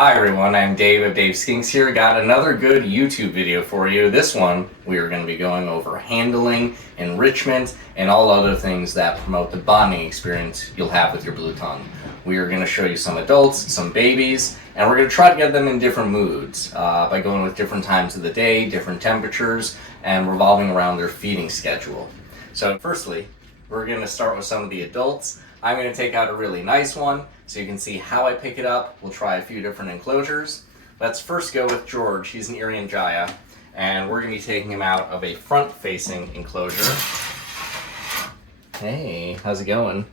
Hi everyone, I'm Dave of Dave Skinks here. Got another good YouTube video for you. This one, we are going to be going over handling, enrichment, and all other things that promote the bonding experience you'll have with your blue tongue. We are going to show you some adults, some babies, and we're going to try to get them in different moods by going with different times of the day, different temperatures, and revolving around their feeding schedule. So firstly, we're going to start with some of the adults. I'm going to take out a really nice one so you can see how I pick it up. We'll try a few different enclosures. Let's first go with George. He's an Irian Jaya, and we're going to be taking him out of a front-facing enclosure. Hey, how's it going?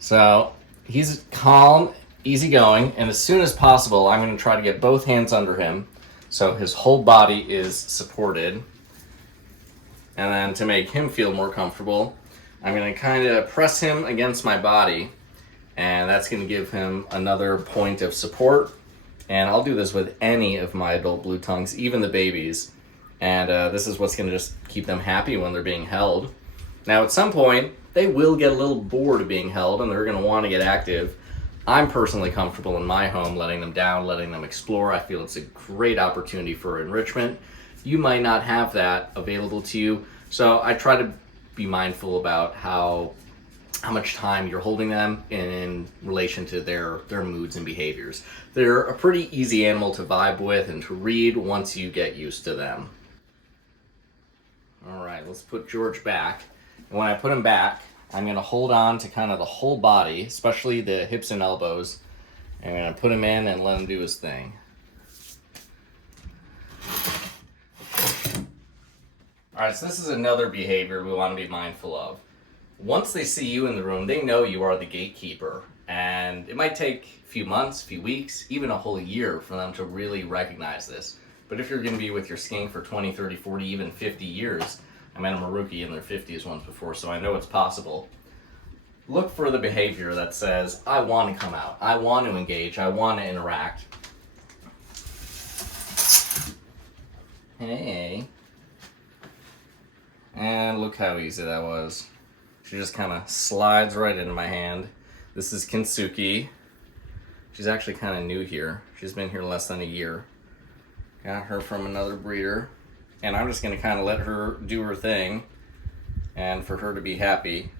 So he's calm, easygoing, and as soon as possible, I'm going to try to get both hands under him so his whole body is supported. And then to make him feel more comfortable, I'm going to kind of press him against my body, and that's going to give him another point of support. And I'll do this with any of my adult blue tongues, even the babies. And this is what's going to just keep them happy when they're being held. Now at some point, they will get a little bored of being held and they're going to want to get active. I'm personally comfortable in my home letting them down, letting them explore. I feel it's a great opportunity for enrichment. You might not have that available to you, so I try to be mindful about how much time you're holding them in relation to their moods and behaviors. They're a pretty easy animal to vibe with and to read once you get used to them. All right, let's put George back. And when I put him back, I'm going to hold on to kind of the whole body, especially the hips and elbows. And I'm going to put him in and let him do his thing. All right, so this is another behavior we want to be mindful of. Once they see you in the room, they know you are the gatekeeper. And it might take a few months, a few weeks, even a whole year for them to really recognize this. But if you're going to be with your skink for 20, 30, 40, even 50 years, I met a Maruki in their 50s once before, so I know it's possible. Look for the behavior that says, I want to come out, I want to engage, I want to interact. Hey. And look how easy that was. She just kind of slides right into my hand. This is Kintsugi. She's actually kind of new here. She's been here less than a year. Got her from another breeder. And I'm just going to kind of let her do her thing. And for her to be happy,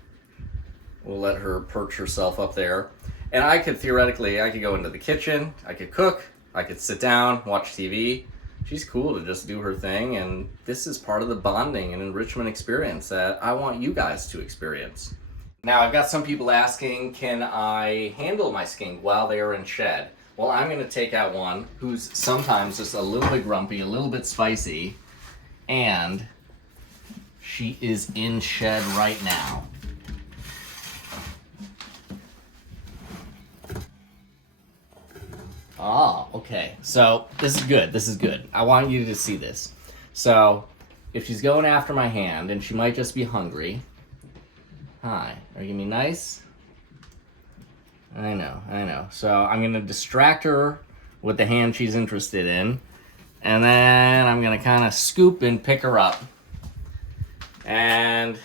we'll let her perch herself up there. And I could theoretically, I could go into the kitchen, I could cook, I could sit down, watch TV. She's cool to just do her thing, and this is part of the bonding and enrichment experience that I want you guys to experience. Now, I've got some people asking, can I handle my skink while they are in shed? Well, I'm going to take out one who's sometimes just a little bit grumpy, a little bit spicy, and she is in shed right now. Oh, okay. So this is good. This is good. I want you to see this. So if she's going after my hand and she might just be hungry. Hi, are you gonna be nice? I know. So I'm gonna distract her with the hand she's interested in. And then I'm gonna kind of scoop and pick her up. And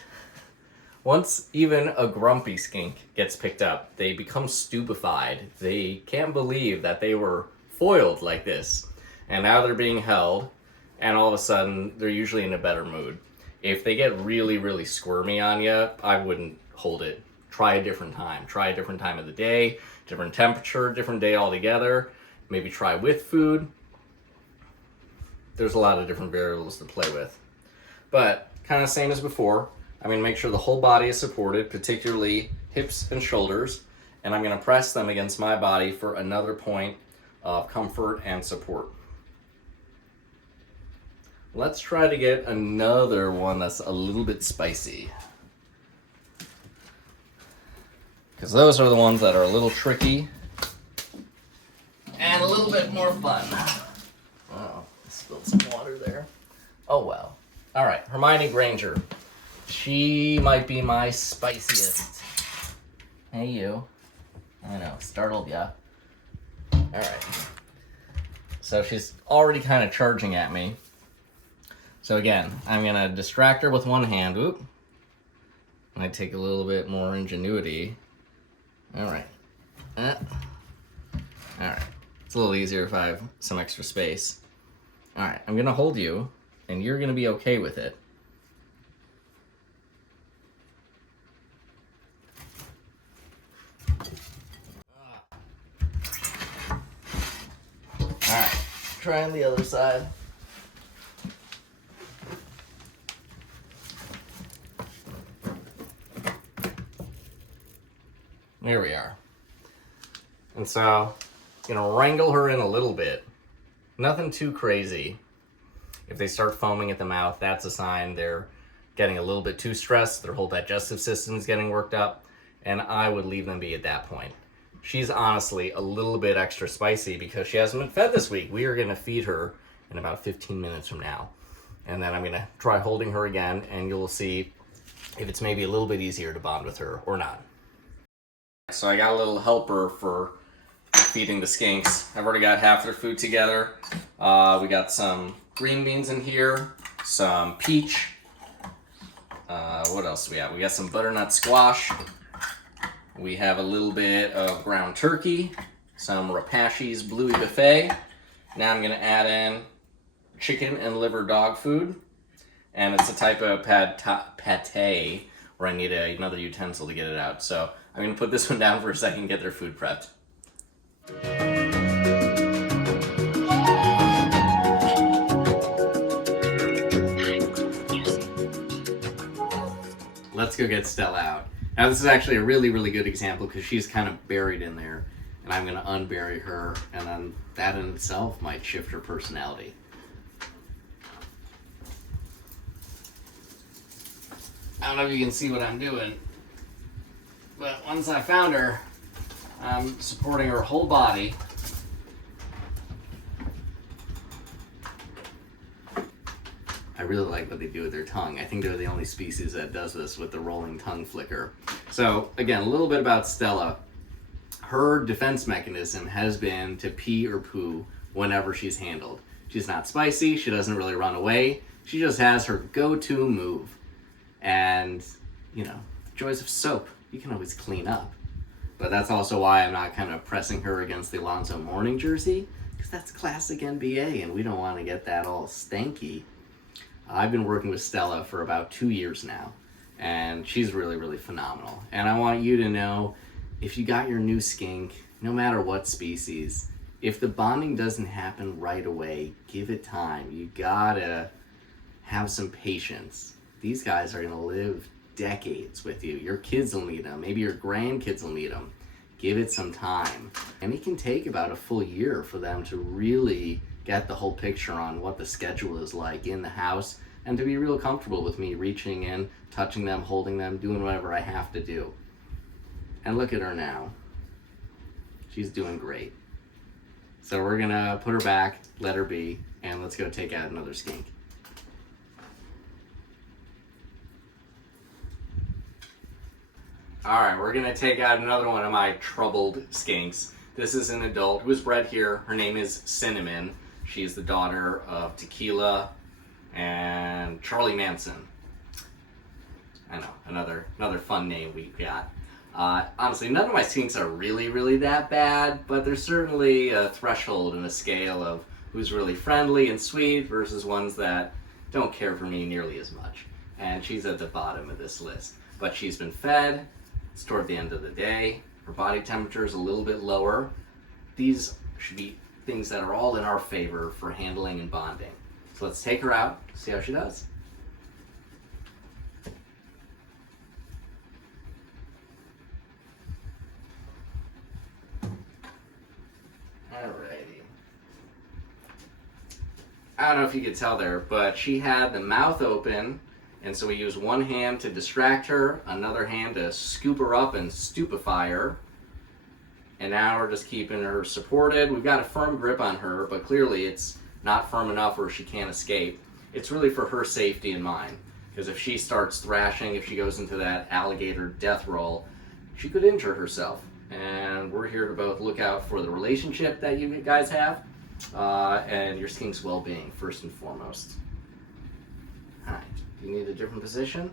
once even a grumpy skink gets picked up, they become stupefied. They can't believe that they were foiled like this. And now they're being held, and all of a sudden, they're usually in a better mood. If they get really, really squirmy on you, I wouldn't hold it. Try a different time. Try a different time of the day, different temperature, different day altogether. Maybe try with food. There's a lot of different variables to play with. But kind of same as before. I'm going to make sure the whole body is supported, particularly hips and shoulders. and I'm going to press them against my body for another point of comfort and support. Let's try to get another one that's a little bit spicy, because those are the ones that are a little tricky and a little bit more fun. Oh, I spilled some water there. Oh well. All right, Hermione Granger. She might be my spiciest. Hey you. I know, startled ya. All right. So she's already kind of charging at me. So again, I'm gonna distract her with one hand. Oop. I take a little bit more ingenuity. All right. All right. It's a little easier if I have some extra space. All right, I'm gonna hold you, and you're gonna be okay with it. All right, try on the other side. There we are. And so, gonna wrangle her in a little bit. Nothing too crazy. If they start foaming at the mouth, that's a sign they're getting a little bit too stressed. Their whole digestive system is getting worked up, and I would leave them be at that point. She's honestly a little bit extra spicy because she hasn't been fed this week. We are gonna feed her in about 15 minutes from now. And then I'm gonna try holding her again, and you'll see if it's maybe a little bit easier to bond with her or not. So I got a little helper for feeding the skinks. I've already got half their food together. We got some green beans in here, some peach. What else do we have? We got some butternut squash. We have a little bit of ground turkey, some Rapashi's Bluey Buffet. Now I'm gonna add in chicken and liver dog food. And it's a type of pate where I need another utensil to get it out. So I'm gonna put this one down for a second and get their food prepped. Let's go get Stella out. Now this is actually a really, really good example because she's kind of buried in there, and I'm gonna unbury her, and then that in itself might shift her personality. I don't know if you can see what I'm doing, but once I found her, I'm supporting her whole body. I really like what they do with their tongue. I think they're the only species that does this with the rolling tongue flicker. So again, a little bit about Stella. Her defense mechanism has been to pee or poo whenever she's handled. She's not spicy, she doesn't really run away, she just has her go-to move. And, you know, joys of soap, you can always clean up. But that's also why I'm not kind of pressing her against the Alonzo Mourning jersey, because that's classic NBA, and we don't want to get that all stanky. I've been working with Stella for about 2 years now, and she's really, really phenomenal. And I want you to know, if you got your new skink, no matter what species, if the bonding doesn't happen right away, give it time. You gotta have some patience. These guys are gonna live decades with you. Your kids will meet them. Maybe your grandkids will meet them. Give it some time. And it can take about a full year for them to really get the whole picture on what the schedule is like in the house and to be real comfortable with me reaching in, touching them, holding them, doing whatever I have to do. And look at her now. She's doing great. So we're gonna put her back, let her be, and let's go take out another skink. All right, we're gonna take out another one of my troubled skinks. This is an adult who was bred here. Her name is Cinnamon. She's the daughter of Tequila and Charlie Manson. I know, another fun name we got. Honestly, none of my skinks are really, really that bad, but there's certainly a threshold and a scale of who's really friendly and sweet versus ones that don't care for me nearly as much. And she's at the bottom of this list. But she's been fed. It's toward the end of the day. Her body temperature is a little bit lower. These should be things that are all in our favor for handling and bonding. So let's take her out, see how she does. Alrighty. I don't know if you could tell there, but she had the mouth open, and so we used one hand to distract her, another hand to scoop her up and stupefy her. And now we're just keeping her supported. We've got a firm grip on her, but clearly it's not firm enough where she can't escape. It's really for her safety and mine, because if she starts thrashing, if she goes into that alligator death roll, she could injure herself. And we're here to both look out for the relationship that you guys have and your skink's well-being, first and foremost. All right, do you need a different position?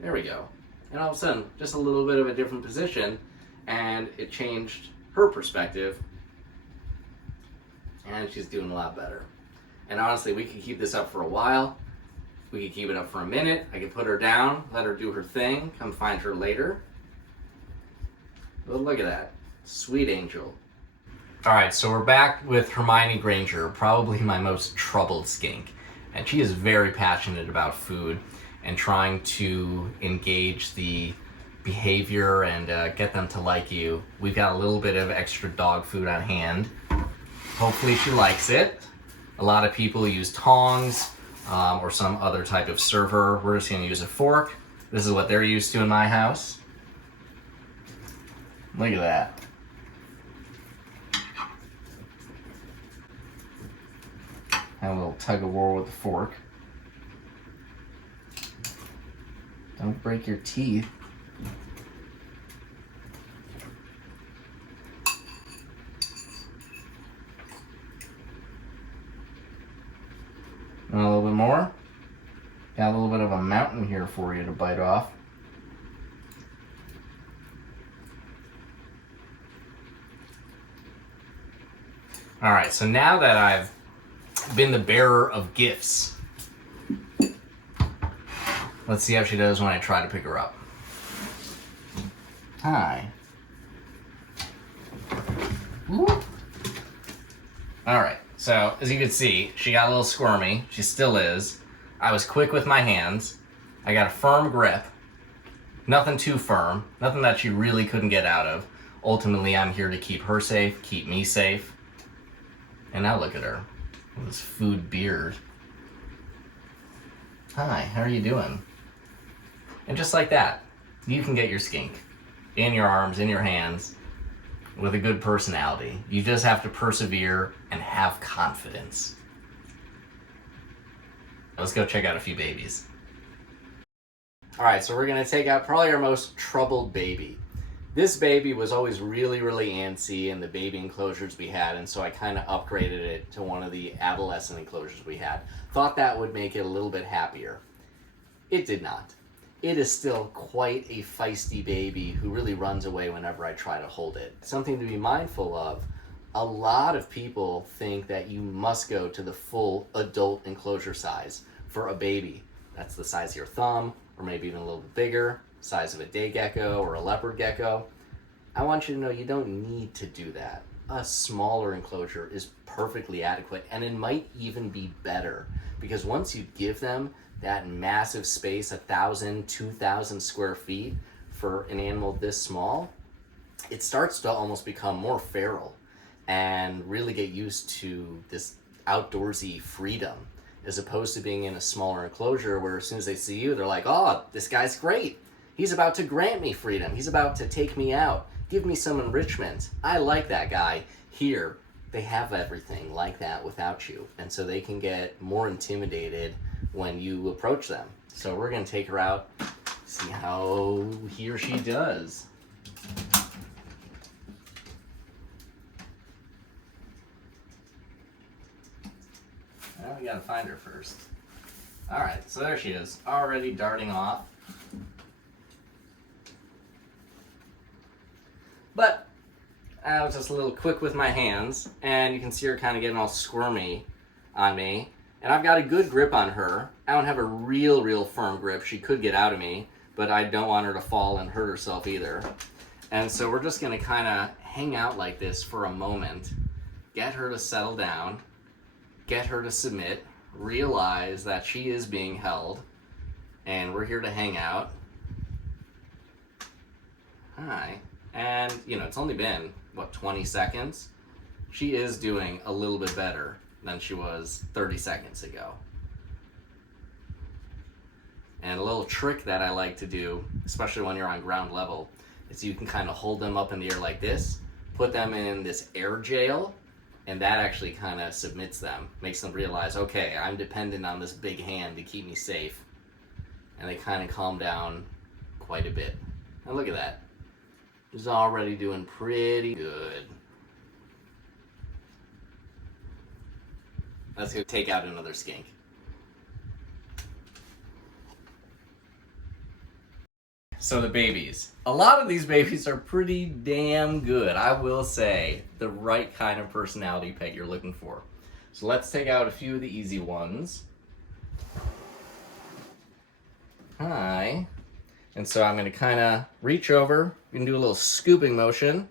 There we go. And all of a sudden, just a little bit of a different position, and it changed her perspective, and she's doing a lot better. And honestly, we could keep this up for a while. We could keep it up for a minute. I could put her down, let her do her thing, come find her later. But look at that. Sweet angel. All right, so we're back with Hermione Granger, probably my most troubled skink. And she is very passionate about food and trying to engage the behavior and get them to like you. We've got a little bit of extra dog food on hand. Hopefully she likes it. A lot of people use tongs or some other type of server. We're just gonna use a fork. This is what they're used to in my house. Look at that. Have a little tug of war with the fork. Don't break your teeth. And a little bit more. Got a little bit of a mountain here for you to bite off. All right, so now that I've been the bearer of gifts, let's see how she does when I try to pick her up. Hi. Woo. All right, so as you can see, she got a little squirmy. She still is. I was quick with my hands. I got a firm grip. Nothing too firm. Nothing that she really couldn't get out of. Ultimately, I'm here to keep her safe, keep me safe. And now look at her. With this food beard. Hi, how are you doing? And just like that, you can get your skink in your arms, in your hands, with a good personality. You just have to persevere and have confidence. Let's go check out a few babies. All right, so we're gonna take out probably our most troubled baby. This baby was always really, really antsy in the baby enclosures we had, and so I kind of upgraded it to one of the adolescent enclosures we had. Thought that would make it a little bit happier. It did not. It is still quite a feisty baby who really runs away whenever I try to hold it. Something to be mindful of, a lot of people think that you must go to the full adult enclosure size for a baby. That's the size of your thumb, or maybe even a little bit bigger, size of a day gecko or a leopard gecko. I want you to know you don't need to do that. A smaller enclosure is perfectly adequate, and it might even be better, because once you give them that massive space, 1,000, 2,000 square feet for an animal this small, it starts to almost become more feral and really get used to this outdoorsy freedom, as opposed to being in a smaller enclosure where as soon as they see you, they're like, oh, this guy's great. He's about to grant me freedom. He's about to take me out, give me some enrichment. I like that guy. Here, they have everything like that without you, and so they can get more intimidated when you approach them. So we're gonna take her out, see how he or she does. Well, we gotta find her first. All right, so there she is, already darting off. But I was just a little quick with my hands, and you can see her kind of getting all squirmy on me. And I've got a good grip on her. I don't have a real firm grip. She could get out of me, but I don't want her to fall and hurt herself either. And so we're just gonna kind of hang out like this for a moment, get her to settle down, get her to submit, realize that she is being held, and we're here to hang out. Hi. And, you know, it's only been, what, 20 seconds? she is doing a little bit better than she was 30 seconds ago. And a little trick that I like to do, especially when you're on ground level, is you can kind of hold them up in the air like this, put them in this air jail, and that actually kind of submits them, makes them realize, okay, I'm dependent on this big hand to keep me safe. And they kind of calm down quite a bit. And look at that. She's already doing pretty good. Let's go take out another skink. So the babies. A lot of these babies are pretty damn good, I will say. The right kind of personality pet you're looking for. So let's take out a few of the easy ones. Hi. And so I'm going to kind of reach over, you can do a little scooping motion,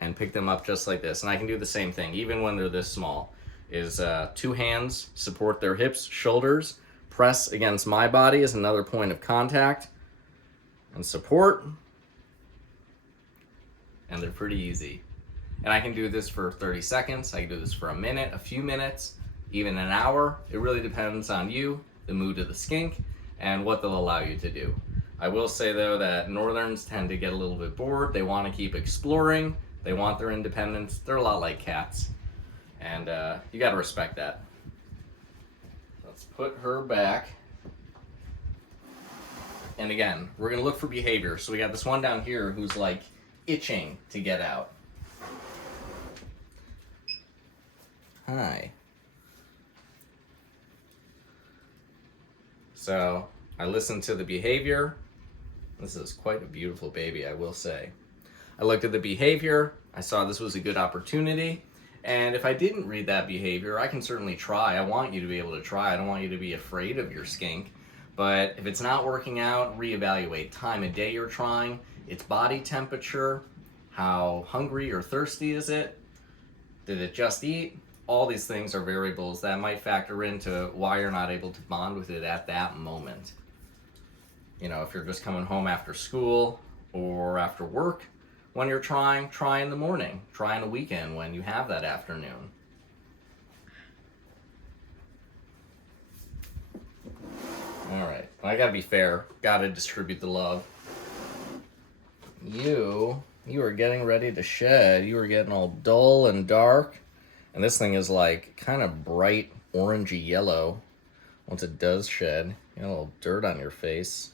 and pick them up just like this. And I can do the same thing, even when they're this small. Is 2 hands support their hips, shoulders, press against my body is another point of contact, and support. And they're pretty easy. And I can do this for 30 seconds, I can do this for a minute, a few minutes, even an hour. It really depends on you, the mood of the skink, and what they'll allow you to do. I will say though that northerns tend to get a little bit bored. They want to keep exploring. They want their independence. They're a lot like cats. And you got to respect that. Let's put her back. And again, we're going to look for behavior. So we got this one down here who's like itching to get out. Hi. So I listened to the behavior. This is quite a beautiful baby, I will say. I looked at the behavior. I saw this was a good opportunity. And if I didn't read that behavior, I can certainly try. I want you to be able to try. I don't want you to be afraid of your skink. But if it's not working out, reevaluate. Time of day you're trying, its body temperature, how hungry or thirsty is it? Did it just eat? All these things are variables that might factor into why you're not able to bond with it at that moment. You know, if you're just coming home after school or after work, when you're trying, try in the morning. Try on a weekend when you have that afternoon. All right, I gotta be fair. Gotta distribute the love. You are getting ready to shed. You are getting all dull and dark. And this thing is like kind of bright orangey yellow once it does shed. You got a little dirt on your face.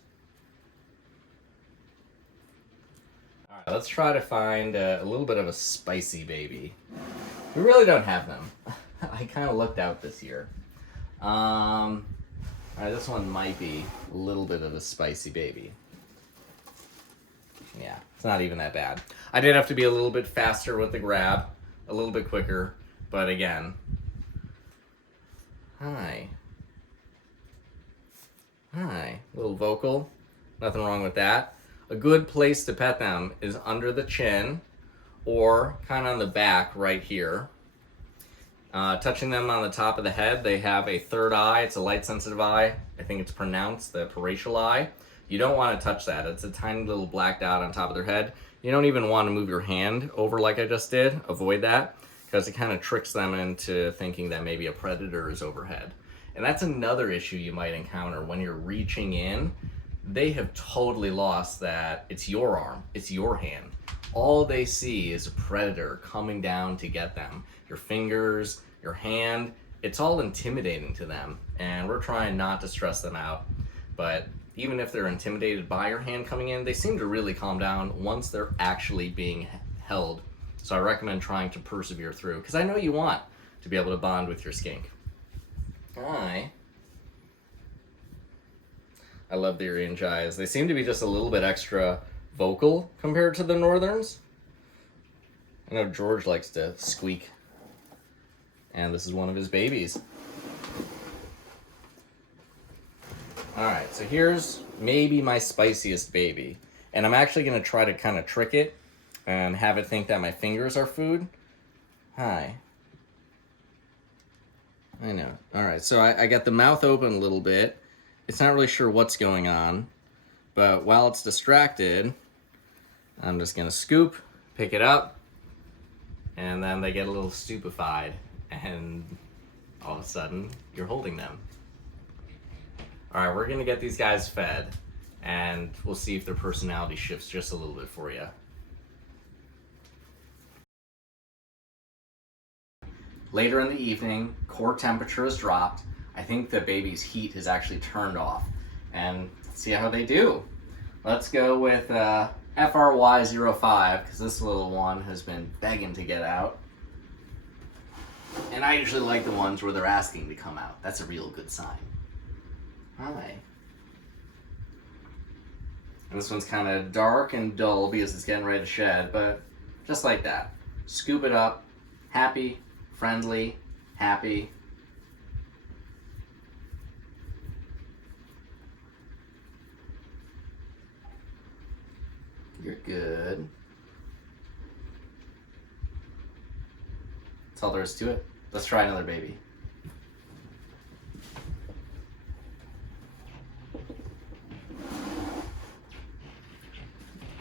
All right, let's try to find a little bit of a spicy baby. We really don't have them. I kind of looked out this year. All right, this one might be a little bit of a spicy baby. Yeah, it's not even that bad. I did have to be a little bit faster with the grab, a little bit quicker, but again. Hi. Hi. A little vocal. Nothing wrong with that. A good place to pet them is under the chin or kind of on the back right here. Touching them on the top of the head, they have a third eye. It's a light-sensitive eye. I think it's pronounced the parietal eye. You don't want to touch that. It's a tiny little black dot on top of their head. You don't even want to move your hand over like I just did. Avoid that, because it kind of tricks them into thinking that maybe a predator is overhead. And that's another issue you might encounter when you're reaching in. They have totally lost that it's your arm, it's your hand. All they see is a predator coming down to get them. Your fingers, your hand, it's all intimidating to them. And we're trying not to stress them out. But even if they're intimidated by your hand coming in, they seem to really calm down once they're actually being held. So I recommend trying to persevere through, because I know you want to be able to bond with your skink. Hi. I love the orange eyes. They seem to be just a little bit extra vocal compared to the northerns. I know George likes to squeak. And this is one of his babies. Alright, so here's maybe my spiciest baby. And I'm actually going to try to kind of trick it and have it think that my fingers are food. Hi. I know. Alright, so I got the mouth open a little bit. It's not really sure what's going on. But while it's distracted, I'm just going to scoop, pick it up, and then they get a little stupefied, and all of a sudden, you're holding them. All right, we're gonna get these guys fed, and we'll see if their personality shifts just a little bit for you. Later in the evening, core temperature has dropped. I think the baby's heat has actually turned off, and let's see how they do. Let's go with FRY05, because this little one has been begging to get out. And I usually like the ones where they're asking to come out. That's a real good sign. Hi. And this one's kind of dark and dull because it's getting ready to shed, but just like that. Scoop it up, happy, friendly, happy. You're good. That's all there is to it. Let's try another baby.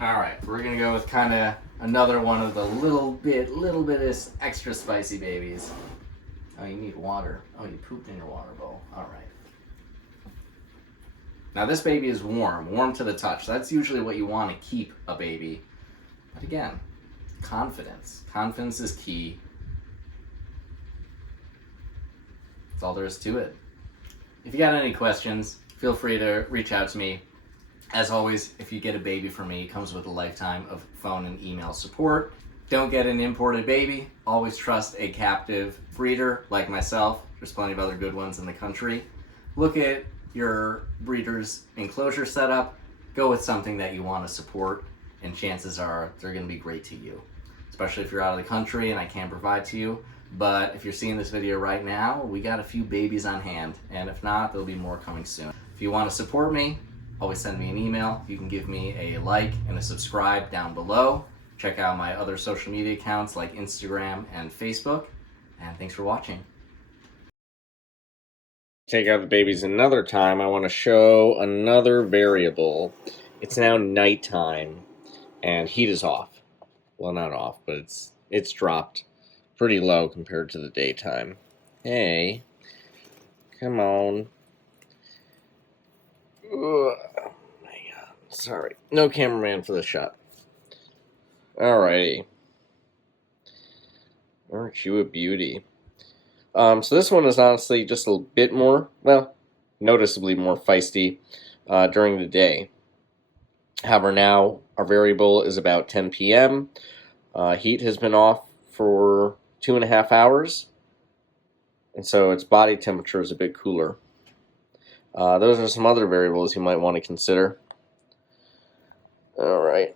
All right, we're gonna go with kind of another one of the little bit extra spicy babies. Oh, you need water. Oh, you pooped in your water bowl. All right. Now this baby is warm to the touch. That's usually what you want to keep a baby. But again, confidence. Confidence is key. That's all there is to it. If you got any questions, feel free to reach out to me. As always, if you get a baby from me, it comes with a lifetime of phone and email support. Don't get an imported baby. Always trust a captive breeder like myself. There's plenty of other good ones in the country. Look at your breeder's enclosure setup. Go with something that you want to support, and chances are they're going to be great to you. Especially if you're out of the country and I can't provide to you. But if you're seeing this video right now, we got a few babies on hand. And if not, there'll be more coming soon. If you want to support me, always send me an email. You can give me a like and a subscribe down below. Check out my other social media accounts like Instagram and Facebook. And thanks for watching. Take out the babies another time. I want to show another variable. It's now nighttime and heat is off. Well, not off, but it's dropped pretty low compared to the daytime. Hey, come on. Oh my god, sorry. No cameraman for this shot. Alrighty. Aren't you a beauty? So this one is honestly just a bit more, well, noticeably more feisty during the day. However, now our variable is about 10 p.m. Heat has been off for 2.5 hours, and so its body temperature is a bit cooler. Those are some other variables you might want to consider. Alright,